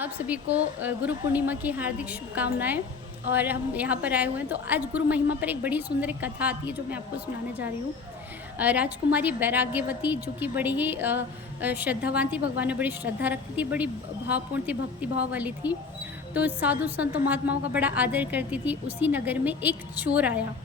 आप सभी को गुरु पूर्णिमा की हार्दिक शुभकामनाएँ। और हम यहाँ पर आए हुए हैं तो आज गुरु महिमा पर एक बड़ी सुंदर एक कथा आती है जो मैं आपको सुनाने जा रही हूँ। राजकुमारी बैराग्यवती जो कि बड़ी ही श्रद्धावान थी, भगवान में बड़ी श्रद्धा रखती थी, बड़ी भावपूर्ण थी, भक्ति भाव वाली थी। तो साधु संतों महात्माओं का बड़ा आदर करती थी। उसी नगर में एक चोर आया।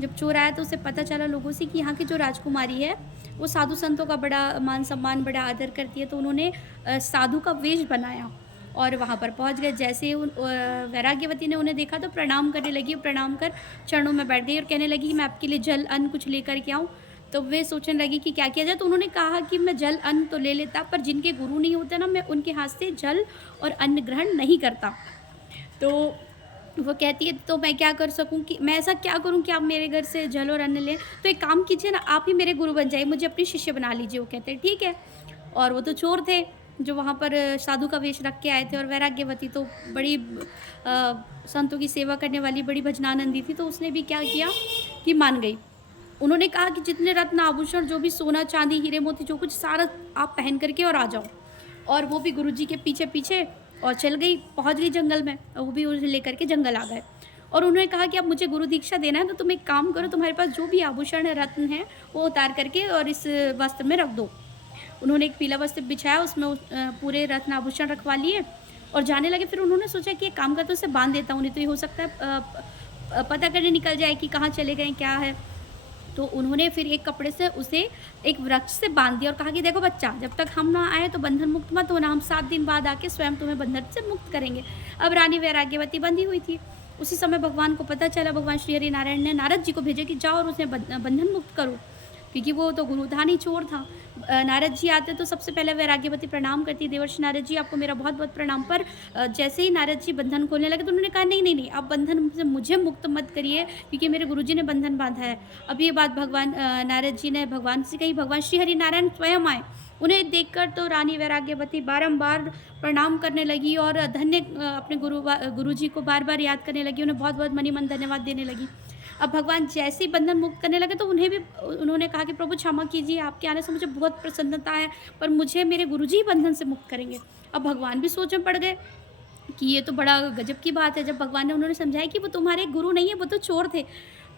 जब चोर आया तो उसे पता चला लोगों से कि यहाँ की जो राजकुमारी है वो साधु संतों का बड़ा मान सम्मान, बड़ा आदर करती है। तो उन्होंने साधु का वेश बनाया और वहाँ पर पहुँच गए। जैसे ही वैराग्यवती ने उन्हें देखा तो प्रणाम करने लगी, प्रणाम कर चरणों में बैठ गई और कहने लगी कि मैं आपके लिए जल, अन्न कुछ लेकर के आऊँ? तो वे सोचने लगी कि क्या किया जाए? तो उन्होंने कहा कि मैं जल, अन्न तो ले लेता, पर जिनके गुरु नहीं होते ना, मैं उनके हाथ से जल और अन्न ग्रहण नहीं करता। तो वो कहती है तो मैं क्या कर सकूँ, कि मैं ऐसा क्या करूँ कि आप मेरे घर से जल और अन्न लें? तो एक काम कीजिए ना, आप ही मेरे गुरु बन जाइए, मुझे अपनी शिष्य बना लीजिए। वो कहते हैं ठीक है। और वो तो चोर थे जो वहाँ पर साधु का वेश रख के आए थे, और वैराग्यवती तो बड़ी संतों की सेवा करने वाली बड़ी भजनानंदी थी। तो उसने भी क्या किया कि मान गई। उन्होंने कहा कि जितने रत्न आभूषण, जो भी सोना चांदी हीरे मोती जो कुछ, सारा आप पहन करके और आ जाओ। और वो भी गुरुजी के पीछे पीछे और चल गई, पहुंच गई जंगल में, और वो भी उन्हें लेकर के जंगल आ गए। और उन्होंने कहा कि अब मुझे गुरु दीक्षा देना है, तो तुम एक काम करो, तुम्हारे पास जो भी आभूषण है, रत्न है, वो उतार करके और इस वस्त्र में रख दो। उन्होंने एक पीला वस्त्र बिछाया, उसमें पूरे रत्न आभूषण रखवा लिए और जाने लगे। फिर उन्होंने सोचा कि एक काम करते उसे बांध देता हूँ, नहीं तो ये हो सकता है पता करने निकल जाए कि कहाँ चले गए, क्या है। तो उन्होंने फिर एक कपड़े से उसे एक वृक्ष से बांध दिया और कहा कि देखो बच्चा, जब तक हम ना आए तो बंधन मुक्त मत होना, हम 7 दिन बाद आके स्वयं तुम्हें बंधन से मुक्त करेंगे। अब रानी वैराग्यवती बंधी हुई थी। उसी समय भगवान को पता चला, भगवान श्री हरि नारायण ने नारद जी को भेजा कि जाओ और उसे बंधन मुक्त करो, क्योंकि वो तो गुरु था नहीं, चोर था। नारद जी आते तो सबसे पहले वैराग्यवती प्रणाम करती, देवर्षि नारद जी आपको मेरा बहुत-बहुत प्रणाम। पर जैसे ही नारद जी बंधन खोलने लगे तो उन्होंने कहा नहीं, नहीं, नहीं, आप बंधन से मुझे मुक्त मत करिए, क्योंकि मेरे गुरुजी ने बंधन बाँधा है। अब ये बात भगवान नारद जी ने भगवान से कही, भगवान श्री हरि नारायण स्वयं आए। उन्हें देखकर तो रानी वैराग्यवती बारंबार प्रणाम करने लगी और अपने गुरुजी को बार-बार याद करने लगी, उन्हें बहुत-बहुत मनि-मन धन्यवाद देने लगी। अब भगवान जैसे ही बंधन मुक्त करने लगे तो उन्होंने कहा कि प्रभु क्षमा कीजिए, आपके आने से मुझे बहुत प्रसन्नता है, पर मुझे मेरे गुरुजी ही बंधन से मुक्त करेंगे। अब भगवान भी सोच में पड़ गए कि ये तो बड़ा गजब की बात है। जब भगवान ने उन्होंने समझाया कि वो तुम्हारे गुरु नहीं है, वो तो चोर थे।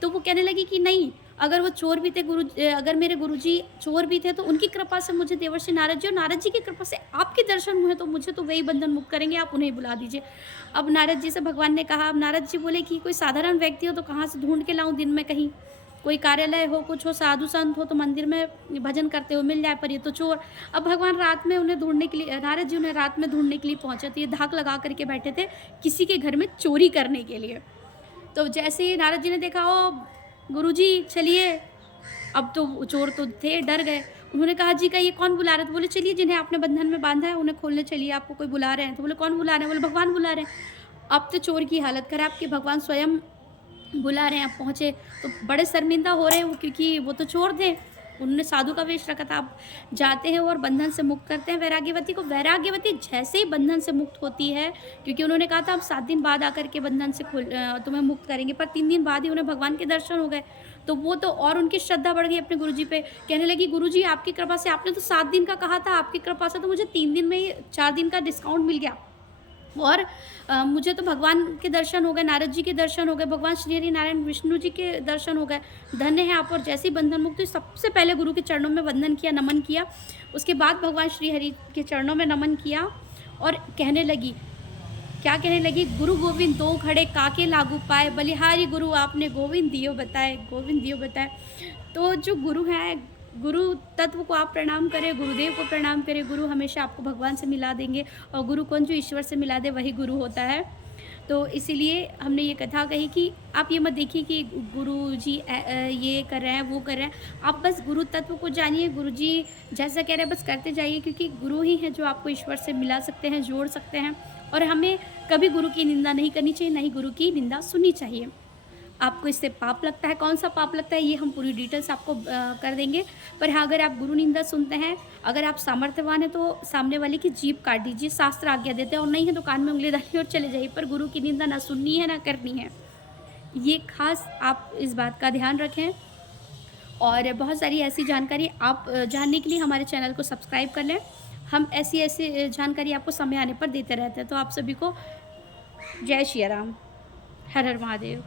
तो वो कहने लगी कि नहीं, अगर वो चोर भी थे, अगर मेरे गुरुजी चोर भी थे तो उनकी कृपा से मुझे देवर्षि नारद जी, और नारद जी की कृपा से आपके दर्शन हुए, तो मुझे तो वही बंधन मुक्त करेंगे, आप उन्हें ही बुला दीजिए। अब नारद जी से भगवान ने कहा, अब नारद जी बोले कि कोई साधारण व्यक्ति हो तो कहाँ से ढूँढ के लाऊँ दिन में कहीं? कोई कार्यालय हो, कुछ हो, साधु संत हो तो मंदिर में भजन करते हुए मिल जाए, पर ये तो चोर। अब भगवान रात में उन्हें ढूँढने के लिए, नारद जी उन्हें रात में ढूँढने के लिए पहुँचे, तो ये धाक लगा कर के बैठे थे किसी के घर में चोरी करने के लिए। तो जैसे ही नारद जी ने देखा, ओ गुरुजी चलिए, अब तो चोर तो थे, डर गए। उन्होंने कहा जी का ये कौन बुला रहा है? तो बोले चलिए, जिन्हें आपने बंधन में बाँधा है उन्हें खोलने चलिए, आपको कोई बुला रहे हैं। तो बोले कौन बुला रहे हैं? बोले भगवान बुला रहे हैं। अब तो चोर की हालत खराब कि भगवान स्वयं बुला रहे हैं। अब पहुँचे तो बड़े शर्मिंदा हो रहे हैं वो, क्योंकि वो तो चोर थे। उन्होंने साधु का वेश रखा था। अब जाते हैं और बंधन से मुक्त करते हैं वैराग्यवती को। वैराग्यवती जैसे ही बंधन से मुक्त होती है, क्योंकि उन्होंने कहा था हम 7 दिन बाद आकर के बंधन से तुम्हें मुक्त करेंगे, पर 3 दिन बाद ही उन्हें भगवान के दर्शन हो गए। तो वो तो और उनकी श्रद्धा बढ़ गई अपने गुरुजी पे। कहने लगी गुरुजी आपकी कृपा से, आपने तो 7 दिन का कहा था, आपकी कृपा से तो मुझे 3 दिन में ही 4 दिन का डिस्काउंट मिल गया। और मुझे तो भगवान के दर्शन हो गए, नारद जी के दर्शन हो गए, भगवान श्री हरि नारायण विष्णु जी के दर्शन हो गए। धन्य हैं आप। और जैसे ही बंधन मुक्त हुई, सबसे पहले गुरु के चरणों में वंदन किया, नमन किया। उसके बाद भगवान श्री हरि के चरणों में नमन किया और कहने लगी, क्या कहने लगी, गुरु गोविंद दो खड़े काके लागू पाए, बलिहारी गुरु आपने गोविंद दियो बताए, गोविंद दियो बताए। तो जो गुरु हैं, गुरु तत्व को आप प्रणाम करें, गुरुदेव को प्रणाम करें। गुरु हमेशा आपको भगवान से मिला देंगे, और गुरु कौन, जो ईश्वर से मिला दे वही गुरु होता है। तो इसीलिए हमने ये कथा कही कि आप ये मत देखिए कि गुरु जी ये कर रहे हैं, वो कर रहे हैं। आप बस गुरु तत्व को जानिए, गुरु जी जैसा कह रहे हैं बस करते जाइए, क्योंकि गुरु ही हैं जो आपको ईश्वर से मिला सकते हैं, जोड़ सकते हैं। और हमें कभी गुरु की निंदा नहीं करनी चाहिए, ना ही गुरु की निंदा सुननी चाहिए। आपको इससे पाप लगता है, कौन-सा पाप लगता है, ये हम पूरी डिटेल्स आपको कर देंगे। पर हाँ, अगर आप गुरु निंदा सुनते हैं, अगर आप सामर्थ्यवान हैं, तो सामने वाले की जीभ काट दीजिए, शास्त्र आज्ञा देते हैं। और नहीं है तो कान में उँगली डालिए और चले जाइए, पर गुरु की निंदा ना सुननी है, ना करनी है। ये खास आप इस बात का ध्यान रखें। और बहुत सारी ऐसी जानकारी आप जानने के लिए हमारे चैनल को सब्सक्राइब कर लें। हम ऐसी-ऐसी जानकारी आपको समय आने पर देते रहते हैं। तो आप सभी को जय श्री राम। हर हर महादेव।